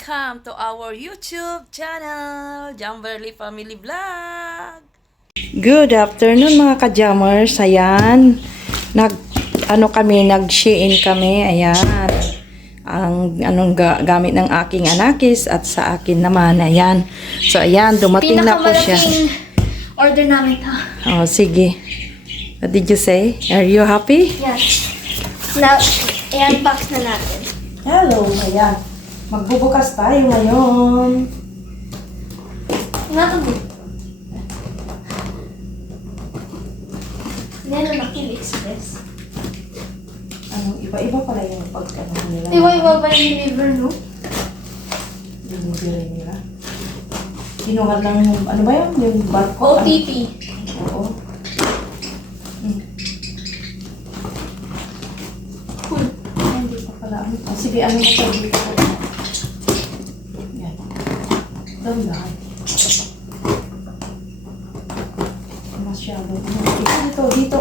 Welcome to our YouTube channel, Jamberly Family Vlog. Good afternoon mga ka-jammers. Ayan, nag-Shein kami. Ayan, ang gamit ng aking anakis at sa akin naman. Ayan. So ayan, dumating na po siya. Order namin to. Oh, sige. What did you say? Are you happy? Yes. Now, i-unbox na natin. Hello, ayan. Magbubukas tayo ngayon. Nga ito. Meron na Kill Express. Iba-iba pala yung pagkano nila. Iba-iba ba yung deliver, no? Delivery nila. Kinuha lang yung, ano ba yun? Yung barcode? OTP. Oo. Cool. Hindi pa pala. Sige, ano mo pa dito? Yan. Doon lang. Masyado. Dito.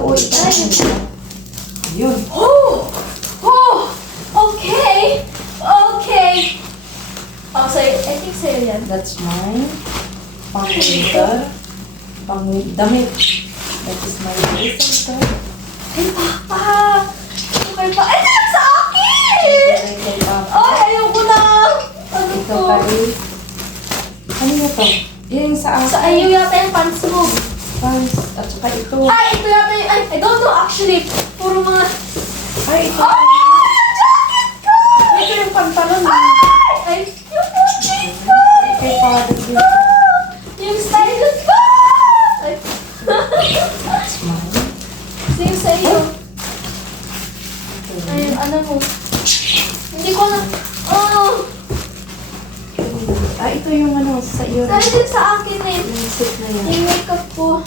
Yun. Oh! Okay! Oh, so I think sa'yo yan. That's mine. Pang-winter. Pang-damit. That is my present. Ay, Papa! Okay pa. Ay, ito sa akin! Ay, ayoko na! Ano Ito to? kay... Ano na to? Yung sa akin. Sa iyo yata yung pants mo. Pants. At saka ito. Ay, ito yata yung... Ay, I don't know actually. Puro mga... Ay, ito. Ay! Yung jacket ko! Ito yung pantalon. Ay! Yung jacket ko! Kay father dito. Yung stylus ko! Ay! That's mine. Same sa iyo. Ay, ano mo? Hindi ko na... Oh! Ah, ito yung ano sa iyo. Sabi din sa akin eh. Yung suit na yan. Yung makeup ko.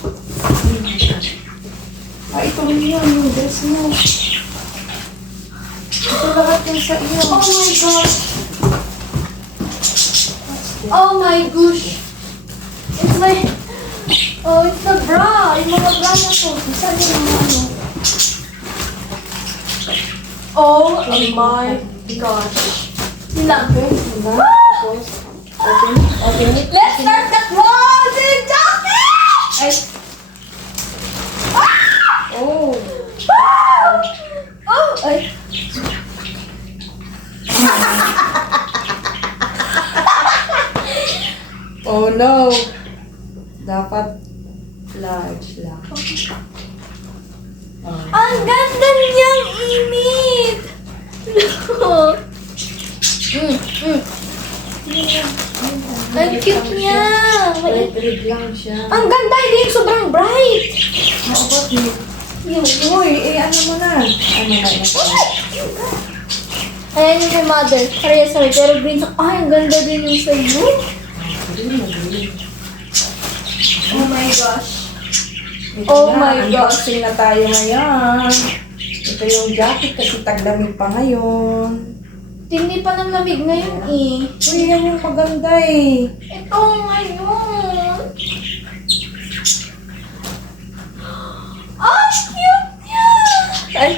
Ah, ito rin yun. Yung dress mo. Ito lahat yung sa iyo. Oh my gosh! Oh my gosh! It's my... Oh, it's the bra! Yung mga bra na to. Saan yung mga ano? Oh my gosh! Yun lang. Okay. Let's start the closet jacket! Ay! Oh. Oh! Ay! Oh no. Dapat large lang. Oh. Ang ganda niyang init! Look! Ang cute niya! Red lang siya. Ang ganda! Hindi yung sobrang bright! How about you? Uy, ano mo na? Ano na yun? Ayan yung my mother. Parehas sabi, pero green sa... Ay, ang ganda din yung sa iyo. Oh my gosh. Oh my gosh. Unboxing na tayo ngayon. Ito yung jacket kasi taglamig pa ngayon. Hindi pa nang lamig ngayon eh. Uy, yan yung maganda eh. Ito ngayon. Ang cute niya! Ay,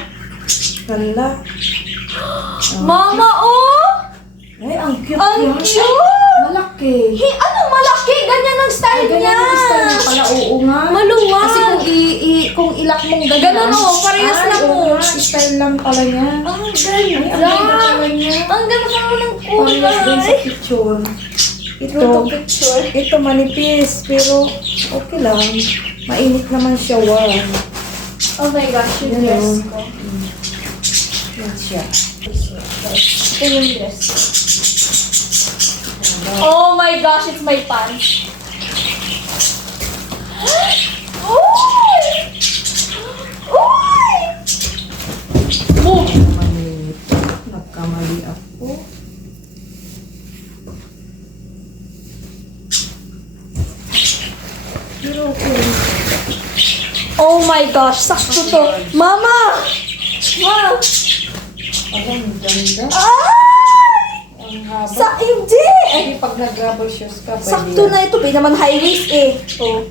Ganda. mama oh! Ay, ang cute Ang niya. cute! Malaki. Anong malaki? Ganyan ang style Ganyan niya! ang style niya pala. Oo nga. Maluwag! Kasi kung ilak mong ganyan. Ganun, oo, parehas Ay, lang, oo oo. nga, style lang pala niya. Ang Ay, ang ganda! ganda pala niya. Ang ganda naman ng Parehas din sa kulay! picture. True to Ito, picture. ito manipis, pero okay lang. Mainit naman siya, wow. Oh my gosh, yung Yan, dress oh. ko. Yan siya. Ito yung dress ko. Oh my gosh, it's my pants. Uy! Uy! Move! Manit. Nagkamali ako. Pero okay. Oh my gosh, sakto to. Mama! Ma! Ang ganda. Ay! Ang haba. Hindi! Ay, pag nag-rubber shoes ka, pwede Sakto yan. na ito. May naman high waist eh. Oh.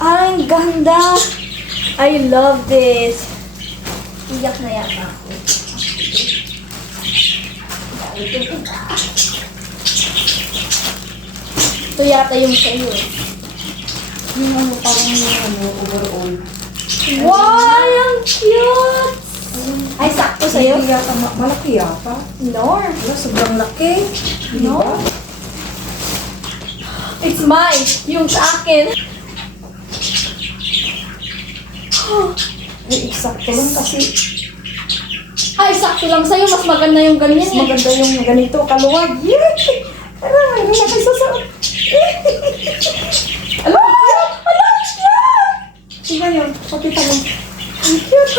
Ay, ang ganda. I love this. Iyak na yata ako. Ito yata yung sa'yo. Yung ano, parang yung ano, overall. Wow, ang cute! Ay, sakto sa'yo? Hindi yata, malaki yata. No. Wala, sobrang laki. Di No. ba? It's mine. Yung sa akin. Ay, eksakto lang kasi Ay, sakto lang sa'yo. Mas maganda yung ganyan mas eh. maganda yung ganito, kaluwag. Yay! Tara, may na kayo sasarap. Alam, tingnan yun, pakita mo. Ang cute.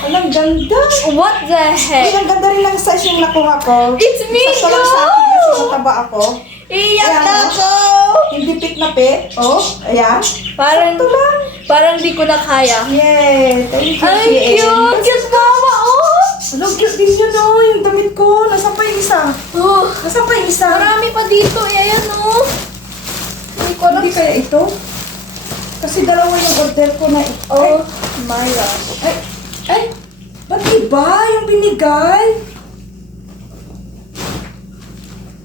Alam, ganda. What the Ay, heck? ang ganda rin ng size yung nakuha ko. It's me, Sakto lang sa akin kasi mataba ako. Iyak Ayan, na oh. ako! Hindi pit na pit. Oh, ayan. Parang, Sakto lang. parang di ko na kaya. Yay! Thank you, Ay, Shien. cute! Cute mama, oh! Alam, cute din yun, oh. Yung damit ko. Nasaan pa yung isa? Oh, Nasaan pa yung isa? marami pa dito. Eh, ayan, oh. Hindi ko alam. Hindi kaya ito? Kasi dalawa yung order ko na ito. Oh, my gosh. Ay! Ba't iba yung binigay?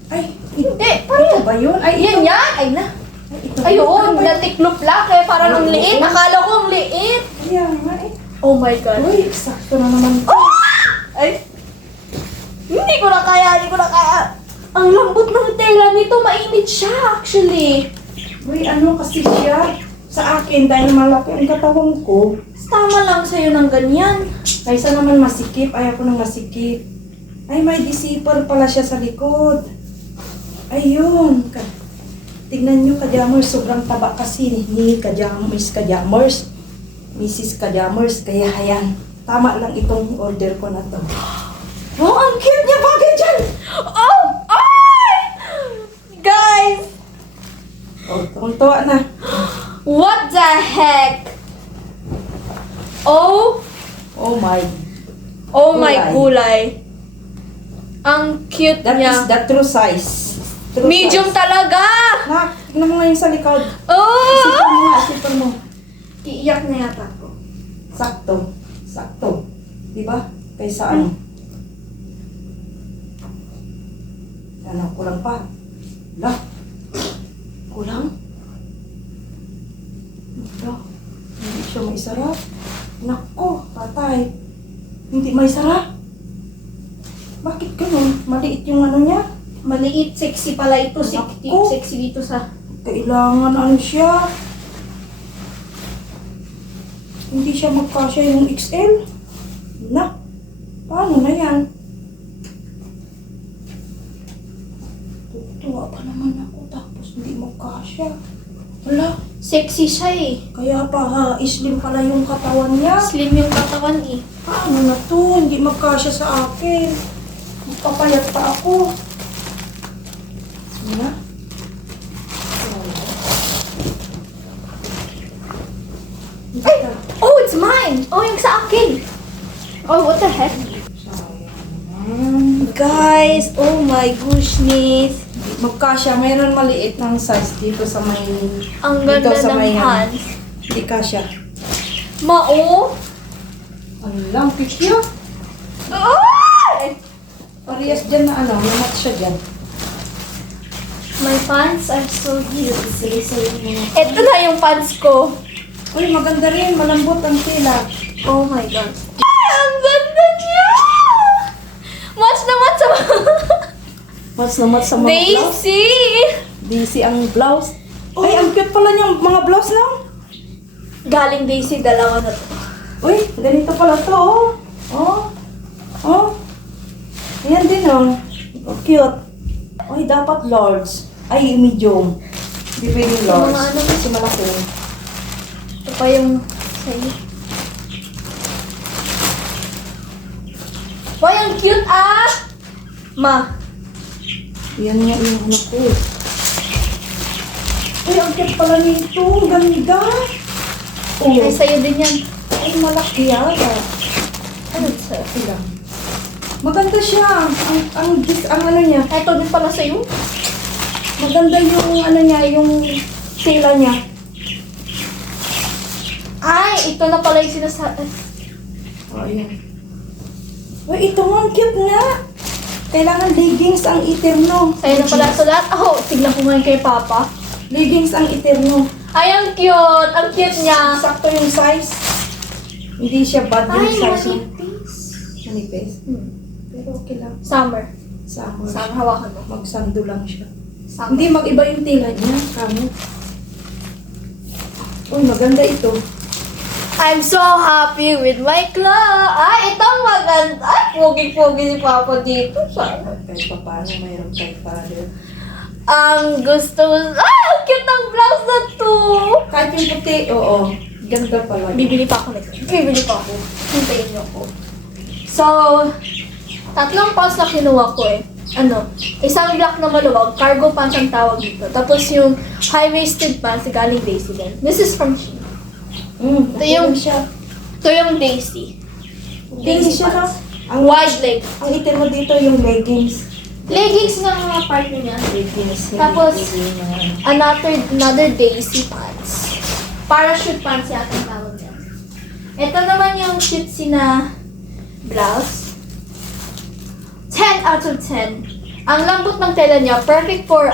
Ay, Hindi, ito parang ba yun? Ay, yan ito. yan. Ay na. Ay, ito. Ayun, Ano ba yun? natiklop lang. Kaya parang ang Ano? liit. Akala ko ang liit. Kaya nga eh. Oh my God. Uy, eksakto na naman. Ay! Hindi ko na kaya, hindi ko na kaya. Ang lambot ng tela nito, mainit siya actually. Uy, ano kasi siya? Sa akin, dahil malaki ang katawan ko, Tama lang sa'yo ng ganyan. kaysa naman masikip, ayaw ko nang masikip. Ay, may disipor pala siya sa likod. Ayun. Tignan nyo, kajamers, sobrang taba kasi ni kajamers. Mrs. Kajamers, kaya ayan. Tama lang itong order ko na to. Oh, ang cute niya bagay dyan! Oh! Ay! Guys! Oh, tuwang-tuwa na. What the heck? Oh! Oh my. Oh my gulay. Ang cute That niya. is the true size. True Medium size. talaga! Nak, tignan mo ngayon sa likod. Oh! Sipon mo nga, sipon mo. Iiyak na yata ko. Sakto. Sakto. Diba? Kaysa ano? Ano, kulang pa. Lah. Kulang? Lah. Hindi siya may sarap. Nako, patay. Hindi may sarap. Bakit ganun? Maliit yung ano niya? Maliit, sexy pala ito. Sexy, Naku. sexy dito sa... Kailangan ano siya. Hindi siya magkasya yung XL. Na, paano na yan? Tuwa pa naman ako tapos hindi magkasya. Wala, Sexy siya eh. kaya pa ha, slim pala yung katawan niya. Slim yung katawan eh. Paano na to? Hindi magkasya sa akin. Magpapayat pa ako. Sige na. Ay! Oh, it's mine! Oh, yung sa akin! Oh, what the heck? Sayang. Guys, oh my goodness. Magkasya, mayroon maliit ng size dito sa may... Ang ganda dito sa ng may, pants. Hindi kasya. Mao? Ano lang, pikyo. Ay! Parehas dyan na ano, may match siya dyan. My pants are so cute. Ito na yung pants ko. Uy, maganda rin, malambot ang tela. Oh my God. Ay, ang ganda niya! Match na match sa Match na match sa mga blouse. Daisy! Daisy ang blouse. Ay, ang cute pala niyang mga blouse na. Galing Daisy, dalawa na to. Uy, ganito pala to, oh. Oh. Oh. Ayan din, oh. Oh, cute. Uy, dapat large. Ay, medium. Hindi pwedeng large. Mga ano, Kasi malaki. Ito pa yung sa'yo. Why, ang cute ah! Ma, Yan nga yung ano ko. Uy, ang cute pala nito. Ang ganda. Oh, ay sa'yo din yan. ay malaki yata. Ano sa'yo? Ilang. Maganda siya. Ang ano niya. Ito din pala sa'yo. Maganda yung ano niya, yung tela niya. Ay, ito na pala yung sinasabi. Oh, ayan. Uy, ito nga, ang cute nga. Kailangan leggings ang eterno. Sa'yo na pala sulat. Oh, tignan ko ngayon kay Papa. Leggings ang eterno. Ay, ang cute! Ang cute niya! Sakto yung size. Hindi siya bad yung Ay, size. manipis. Manipis. Pero okay lang. Summer. Summer. Summer, hawakan mo. Magsando lang siya. Summer. Hindi, mag-iba yung tela niya. Kamo. Uy, maganda ito. I'm so happy with my clothes. Ay, itong maganda. Ay, pogi-pogi si Papa dito. Sana. Kahit pa paano, mayroon kay father. Ang gusto ko. Ay, ang cute ng blouse na to. Kahit yung puti, oo. Ganda pala. Bibili pa ako nito. Bibili pa ako. Hintayin niyo ako. So, tatlong pants na kinuha ko eh. Ano, isang black na maluwag, cargo pants ang tawag dito. Tapos yung high-waisted pants, galing Daisy din. This is from Shein. Ito yung- siya. Ito yung Daisy. Tingin siya na. Ang wide leg. Ang itim mo dito yung leggings. Leggings nga mga part niya. Leggings. Tapos, Hindi na- another Daisy pants. Parachute pants yata ang tawag niya. Ito naman yung cutesy na blouse. 10 out of 10. Ang lambot ng tela niya, perfect for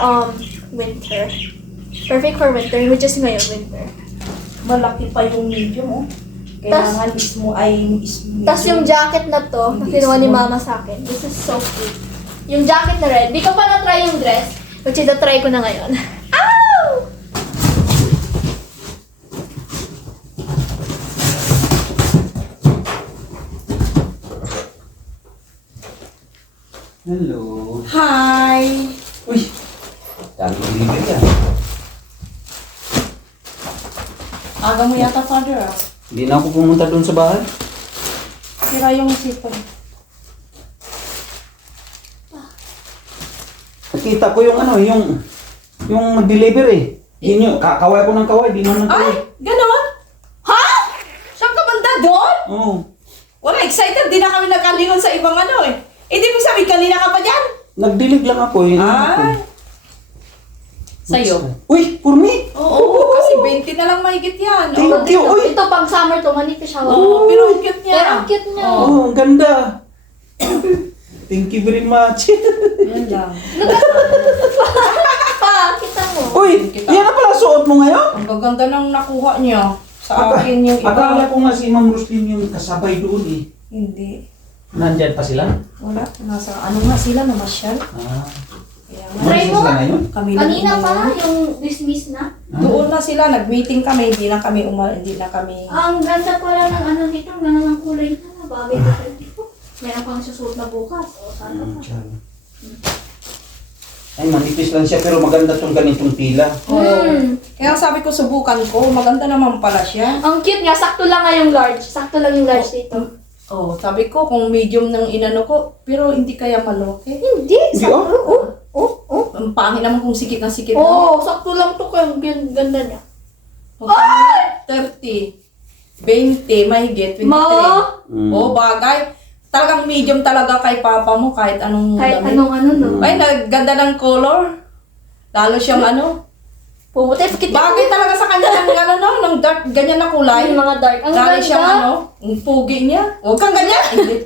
winter. Perfect for winter, which is ngayon winter. Malaki pa yung medium, oh. Kailangan ismo ay medium. Tapos yung jacket na to, na Hindi kinuha ni small. mama sa akin. This is so cute. Yung jacket na red, di ko pa na-try yung dress, which is na-try ko na ngayon. Ow! Hello. Hi! Uy! Daming delivery yan. Aga mo yata, father, ah. Hindi na ako pumunta doon sa bahay. Sira yung sipon. Nakita ko yung ano, yung mag-deliver eh. Yun yung, kaway ko ng kaway, di naman Ay! Ganon? Ha? Saan ka banda doon? Oo. Wala, excited. Di na kami nakalingon sa ibang ano eh. Eh, di mo sabi, kanina ka pa dyan? Nagdilig lang ako eh. Ay! Sa'yo? Uy, for me? Oo, kasi 20 na lang mahigit yan. Thank Oo, you. Uy! Ito pang summer to, manipis siya. Oo, pero ang cute niya. Pero ang cute niya. Oo, ang ganda. Thank you very much. Yan lang. Pa, kita mo. Uy, yan na pala suot mo ngayon? Ang gaganda ng nakuha niya. Sa akin yung iba. Akala ko nga si Ma'am Roslyn yung kasabay doon eh. Hindi. Nandyan pa sila? Wala. Nasa ano nga sila, namasyal. Ah. Kaya nga. Try Umalis mo. sila ngayon? Kami lang Kanina pa, umuwi. yung dismiss na. Doon na sila, nag-meeting kami, hindi na kami hindi na kami. Ang ganda pala ng ano dito, ang ganda ng kulay na. Bagay na dito. Meron pang susuot na bukas. O, sana pa. Ay, manipis lang siya pero maganda tong ganitong tila. Kaya sabi ko, subukan ko. Maganda naman pala siya. Ang cute nga, sakto lang nga yung large. Sakto lang yung large dito. Oh, sabi ko, kung medium ng inano ko, pero hindi kaya malaki. Hindi, sakto. Ang pangit naman kung sikit na sikit. Oo, sakto lang to kaya ang ganda niya. 30, 20, mahigit, 23. Ma! Oh, bagay. Talagang medium talaga kay papa mo, kahit anong Kahit damit. anong ano, no? Ay, naganda ng color. Lalo siyang ano. Pumuti, pakit Bagay talaga sa kanya ng ano, no, ng dark, ganyan na kulay. yung mga dark. Ang Lalo siyang ganda. ano, ang pugi niya. Huwag kang ganyan. Hindi.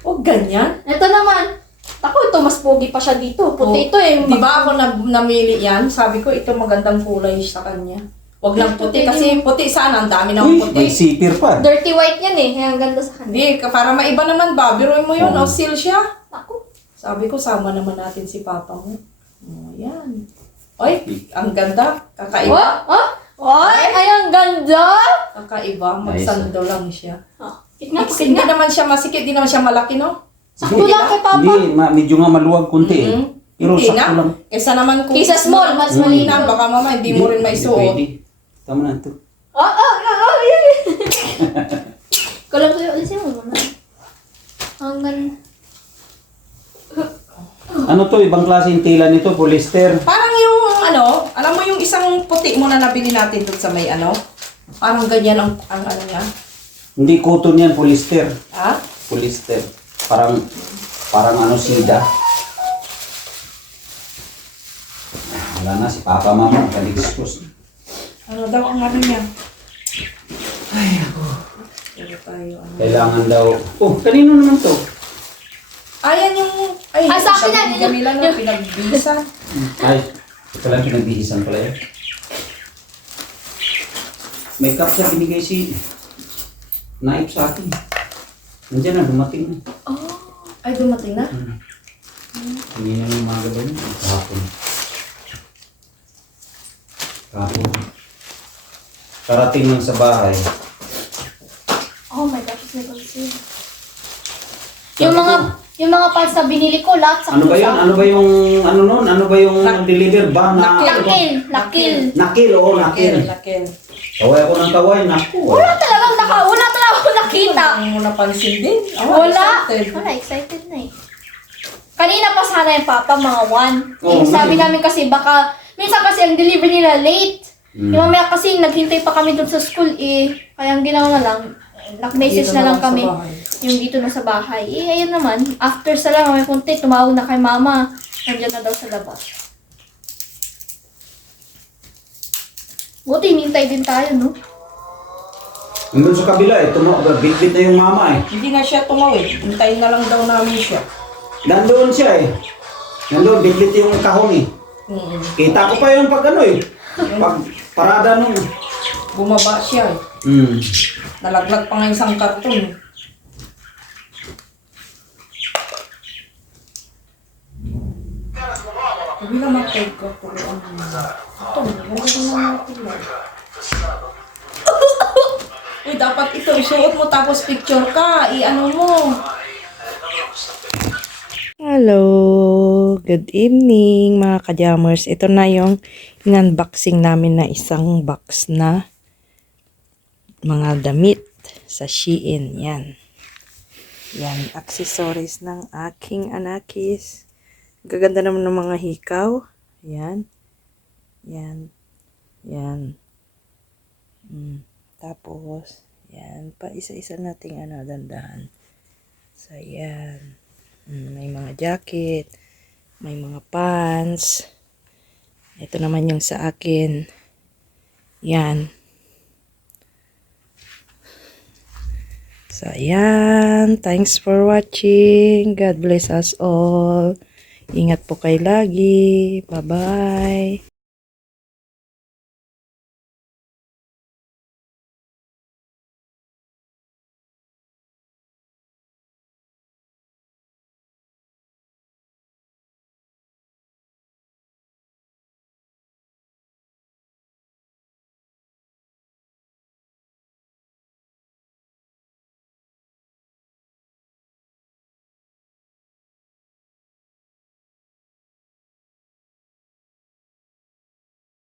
Huwag ganyan. Ito naman. Ako, ito mas pogi pa siya dito. Puti ito eh. Di ba ako namili yan? Sabi ko, ito magandang kulay sa kanya. Huwag lang puti kasi puti sana, ang dami ng Uy, may puti. sipir pa. Dirty white yan eh. Kaya ang ganda sa kanya. Hindi, para maiba naman ba? Biruin mo yun, Oo. o seal siya. Ako. Sabi ko, sama naman natin si papa mo. Oh, yan. Oy, ang ganda. Oh? Kakaiba. Oh? Ay, ay, ang ganda! Kakaiba. Nice. Magsando lang siya. Oh, pakit nga, pakit Hindi nga. naman siya masikit, hindi naman siya malaki, no? Sakto lang kay Papa. Hindi, medyo nga maluwag kunti. Mhm. Pero Hindi sakto na. lang. Kesa naman kung... Kaysa small, mas Mm. maliit. na, baka mama, hindi mo rin maisuot. pwede. Tama na ito. Yan. Kulang sa'yo, alisin mo muna. Ang ganda. Ano to, ibang klase yung tila nito, polyester. Parang yung ano, alam mo yung isang puti mo na nabili natin doon sa may ano? Parang ganyan ang ano niya. Hindi cotton yan, polyester. Ha? Polyester. Parang ano sida. Wala na, si Papa Mama, kaliskos. Ano daw ang ano niya? Ay, ako. Pero tayo, ano. Kailangan daw. Oh, kanino naman to? Ayan yung... Ay, Sa akin yan, sabi nila na pinagbisan. Ay, ito lang pinagbihisan pala yun. May cup siya binigay si Naip sa akin. Nandiyan na, dumating na. Ay, dumating na? Hindi na yung mga gabay niya. Kahapon. Kahapon. Karating lang sa bahay. Oh my gosh, it's never seen. Yung mga pants na binili ko, lahat sa Ano ba yun? Ano ba yung, ano nun? Ano ba yung deliver ba na? Lakil. Nakil, oo, nakil. Lakin. Kaway ako ng kaway, naku. Wala talaga ako nakita. Hindi mo napansin din. Wala. Excited. Wala, excited na eh. Kanina pa sana yung papa, mga 1. Oo, Sabi okay. namin kasi baka, minsan kasi ang delivery nila late. Mm. Yung mamaya kasi naghintay pa kami dun sa school eh. Kaya ang ginawa na lang, nag-message Dito na lang sa kami. bahay. Yung dito na sa bahay. Eh, ayun naman. After sa lang, may kunti, tumawag na kay mama. Nandiyan na daw sa labas. Buti, hinintay din tayo, no? Nandun sa kabila eh, bit-bit na yung mama eh. Hindi na siya tumawid. Hintayin na lang daw namin siya. Nandoon siya eh. Nandoon, bit-bit yung kahon eh. Kita ko pa yun pag ano eh. Pag parada nung. Bumaba siya eh. Nalaglag pa nga isang karton eh. Sabi naman kay ko, turuan mo na. Ito, ganda naman natin lang. Uy, dapat ito, isuot mo tapos picture ka, i-ano mo. Hello, good evening mga ka-jammers. Ito na yung in-unboxing namin na isang box na mga damit sa Shein. Yan. Yan, accessories ng aking anakis. Gaganda naman ng mga hikaw. Yan. Yan. Yan. Tapos, yan. Pa isa-isa nating dandahan. So, yan. May mga jacket. May mga pants. Ito naman yung sa akin. Yan. So, ayan. Thanks for watching. God bless us all. Ingat po kayo lagi. Bye-bye.